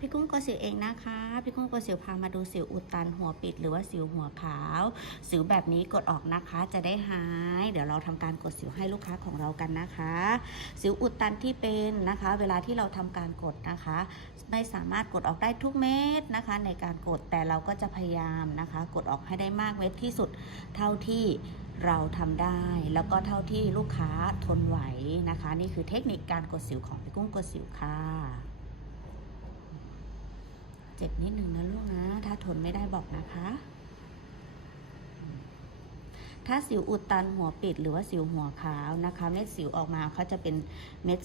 พี่กุ้งก็สิวเองนะคะ พี่กุ้งก็สิวพามาดูสิวอุดตันหัวปิด หรือว่าสิวหัวขาว สิวแบบนี้กดออกนะคะ จะได้หาย เดี๋ยวเราทำการกดสิวให้ลูกค้าของเรากันนะคะ สิวอุดตันที่เป็นนะคะ เวลาที่เราทำการกดนะคะ ไม่สามารถกดออกได้ทุกเม็ดนะคะ ในการกดแต่เราก็จะพยายามนะคะ กดออกให้ได้มากเม็ดที่สุดเท่าที่เราทำได้แล้วก็เท่าที่ลูกค้าทนไหวนะคะ นี่คือเทคนิคการกดสิวของพี่กุ้งกดสิวค่ะ เจ็บนิดนึงนะลูกนะ ถ้าทนไม่ได้บอกนะคะ ถ้าสิวอุดตันหัวปิดหรือว่าสิวหัวขาวนะคะ เม็ดสิวออกมาเขาจะเป็นเม็ด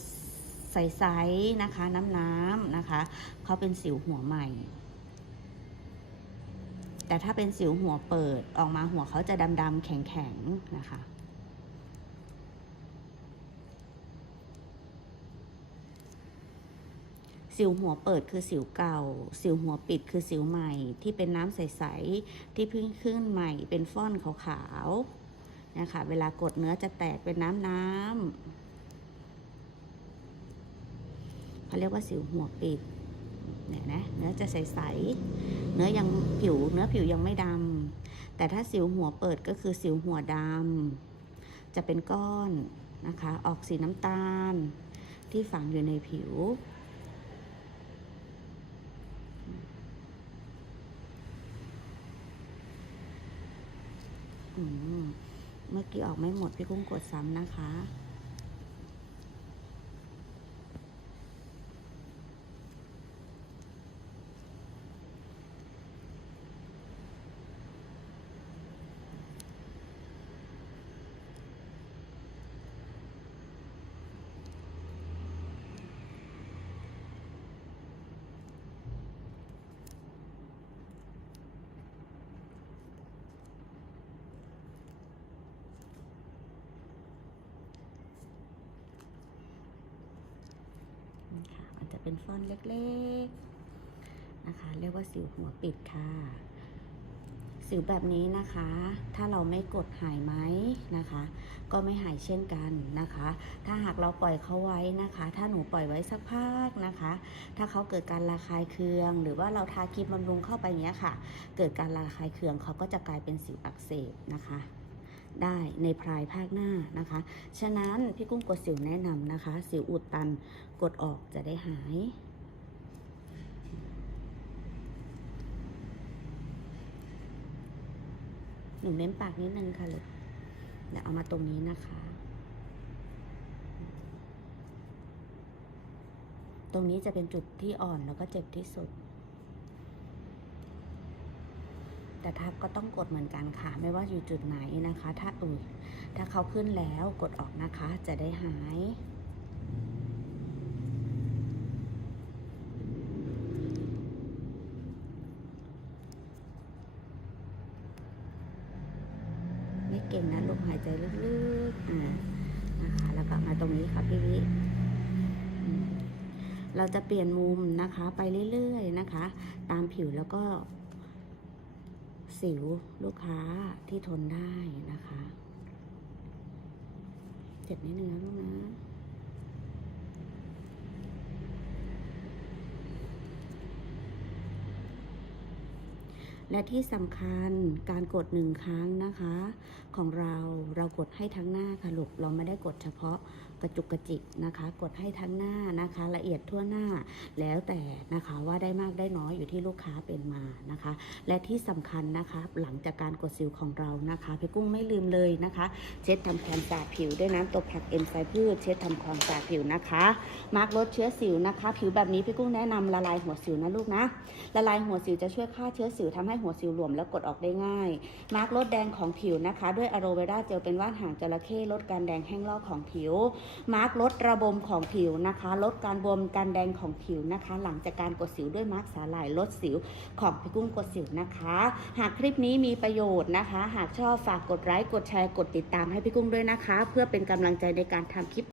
ใสๆนะคะ น้ำๆนะคะเขาเป็นสิวหัวใหม่ แต่ถ้าเป็นสิวหัวเปิดออกมาหัวเขาจะดำๆแข็งๆนะคะ สิวหัวเปิดคือสิวเก่า สิวหัวปิดคือสิวใหม่ ที่เป็นน้ำใสๆที่เพิ่งขึ้นใหม่ เป็นฟ่อนขาวๆนะคะ เวลากดเนื้อจะแตกเป็นน้ำน้ำเขาเรียกว่าสิวหัวปิดเนี่ยนะเนื้อจะใสๆเนื้อยังผิวเนื้อผิวยังไม่ดำแต่ถ้าสิวหัวเปิดก็คือสิวหัวดำจะเป็นก้อนนะคะ ออกสีน้ำตาล ที่ฝังอยู่ในผิว เมื่อกี้ออกไม่หมดพี่กุ้งกดซ้ำนะคะ จะเป็นฟอนต์เล็กๆนะคะ เรียกว่าสิวหัวปิดค่ะ สิวแบบนี้นะคะ ถ้าเราไม่กดหายไหมนะคะ ก็ไม่หายเช่นกันนะคะ ถ้าหากเราปล่อยเขาไว้นะคะ ถ้าหนูปล่อยไว้สักพักนะคะ ถ้าเขาเกิดการระคายเคือง หรือว่าเราทาครีมบำรุงเข้าไปเนี้ยค่ะ เกิดการระคายเคืองเขาก็จะกลายเป็นสิวอักเสบนะคะ ได้ในภายภาคหน้านะคะ ฉะนั้นพี่กุ้งกดสิวแนะนำนะคะ สิวอุดตันกดออกจะได้หายหนูเม้มปากนิดนึงค่ะลูกเดี๋ยวเอามาตรงนี้นะคะ ตรงนี้จะเป็นจุดที่อ่อนแล้วก็เจ็บที่สุด แต่ทักก็ต้องกดเหมือนกันค่ะ ไม่ว่าอยู่จุดไหนนะคะ ถ้าอุ้ยถ้าเขาขึ้นแล้วกดออกนะคะ จะได้หายไม่เก่งนะลมหายใจลึกๆอ่านะคะแล้วก็มาตรงนี้ค่ะพี่วิเราจะเปลี่ยนมุมนะคะไปเรื่อยๆนะคะ ตามผิวแล้วก็ สิวลูกค้าที่ทนได้นะคะ เจ็บนิดนึงนะลูกนะและที่สำคัญการกดหนึ่งครั้งนะคะ ของเราเรากดให้ทั้งหน้าค่ะลูกเราไม่ได้กดเฉพาะ กระจุกกระจิกนะคะ กดให้ทั้งหน้านะคะ ละเอียดทั่วหน้าแล้วแต่นะคะว่าได้มากได้น้อยอยู่ที่ลูกค้าเป็นมานะคะ และที่สำคัญนะคะ หลังจากการกดสิวของเรานะคะพี่กุ้งไม่ลืมเลยนะคะ เช็ดทำความสะอาดผิวด้วยน้ำตัวผักเอนไซม์พืชเช็ดทำความสะอาดผิวนะคะมาร์กลดเชื้อสิวนะคะ ผิวแบบนี้พี่กุ้งแนะนำละลายหัวสิวนะลูกนะละลายหัวสิวจะช่วยฆ่าเชื้อสิวทำให้หัวสิวหลวมแล้วกดออกได้ง่าย มาร์กลดแดงของผิวนะคะ ด้วยอะโรเวราเจลเป็นว่านหางจระเข้ลดการแดงแห้งลอกของผิวมาร์กลดระบมของผิวนะคะ ลดการบวมการแดงของผิวนะคะ หลังจากการกดสิวด้วยมาร์กสาหร่ายลดสิวของพี่กุ้งกดสิวนะคะ หากคลิปนี้มีประโยชน์นะคะ หากชอบฝากกดไลค์กดแชร์กดติดตามให้พี่กุ้งด้วยนะคะ เพื่อเป็นกำลังใจในการทำคลิป